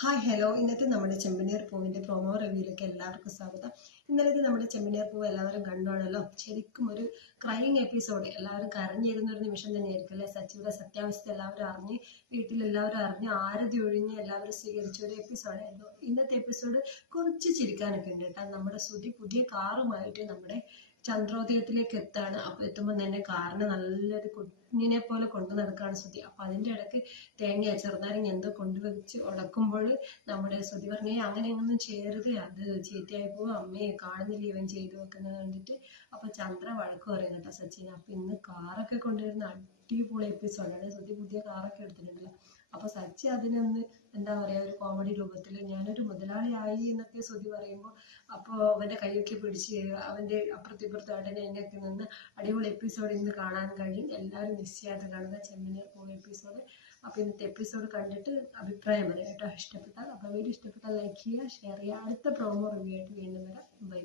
Hi hello ഇന്നത്തെ നമ്മുടെ ചെമ്പനീർ പൂവിൻ്റെ പ്രൊമോ റിവ്യൂയിലേക്ക് എല്ലാവർക്കും സ്വാഗതം. ഇന്നലത്തെ നമ്മുടെ ചെമ്പനീർ പൂവ് എല്ലാവരും കണ്ടാണല്ലോ. ശരിക്കും ഒരു ക്രൈം എപ്പിസോഡ്, എല്ലാവരും കരഞ്ഞിരുന്ന ഒരു നിമിഷം തന്നെയായിരിക്കും അല്ലേ. സച്ചിയുടെ സത്യാവസ്ഥ എല്ലാവരും അറിഞ്ഞ്, വീട്ടിലെല്ലാവരും അറിഞ്ഞ്, ആരതി ഒഴിഞ്ഞ് എല്ലാവരും സ്വീകരിച്ച ഒരു എപ്പിസോഡായിരുന്നു. ഇന്നത്തെ എപ്പിസോഡ് കുറച്ച് ചിരിക്കാനൊക്കെ ഉണ്ട് കേട്ടോ. നമ്മുടെ ശ്രുതി പുതിയ കാറുമായിട്ട് നമ്മുടെ ചന്ദ്രോദയത്തിലേക്ക് എത്താണ്. അപ്പോൾ എത്തുമ്പോൾ തന്നെ കാറിന് നല്ലൊരു കുഞ്ഞിനെ പോലെ കൊണ്ടു നടക്കുകയാണ് ശ്രുതി. അപ്പോൾ അതിൻ്റെ ഇടയ്ക്ക് തേങ്ങ ചെറുനാരങ്ങ എന്തോ കൊണ്ടുവച്ച് ഉടക്കുമ്പോൾ നമ്മുടെ ശ്രുതി പറഞ്ഞേ അങ്ങനെയൊന്നും ചെയ്യരുത്, അത് ചീത്തയായി പോവും, അമ്മയെ കാണുന്നില്ല ഇവൻ ചെയ്തു വെക്കുന്നത് കണ്ടിട്ട്. അപ്പോൾ ചന്ദ്ര വഴക്ക് പറയും കേട്ടോ സച്ചിന്. അപ്പോൾ ഇന്ന് കാറൊക്കെ കൊണ്ടുവരുന്ന അടിപൊളി എപ്പിസോഡാണ്. ശ്രുതി പുതിയ കാറൊക്കെ എടുത്തിട്ടുണ്ടല്ലോ. അപ്പോൾ സച്ചി അതിനൊന്ന് എന്താ പറയുക, ഒരു കോമഡി രൂപത്തിൽ ഞാനൊരു മുതലാളിയായി എന്നൊക്കെ ശ്രുതി പറയുമ്പോൾ അപ്പോൾ അവൻ്റെ കൈയൊക്കെ പിടിച്ച് അവൻ്റെ അപ്പുറത്തും ഇപ്പുറത്തും അടനെ എന്നെയൊക്കെ നിന്ന് അടിപൊളി എപ്പിസോഡ് ഇന്ന് കാണാൻ കഴിയും. എല്ലാവരും മിസ് ചെയ്യാതെ കാണുക ചെമ്മനീർ പൂവ് എപ്പിസോഡ്. അപ്പോൾ ഇന്നത്തെ എപ്പിസോഡ് കണ്ടിട്ട് അഭിപ്രായം പറയാം കേട്ടോ, ഇഷ്ടപ്പെട്ടാൽ. അപ്പോൾ വീഡിയോ ഇഷ്ടപ്പെട്ടാൽ ലൈക്ക് ചെയ്യുക, ഷെയർ ചെയ്യുക. അടുത്ത പ്രൊമോ റിവ്യൂ ആയിട്ട് വീണ്ടും വരാം. ബൈ.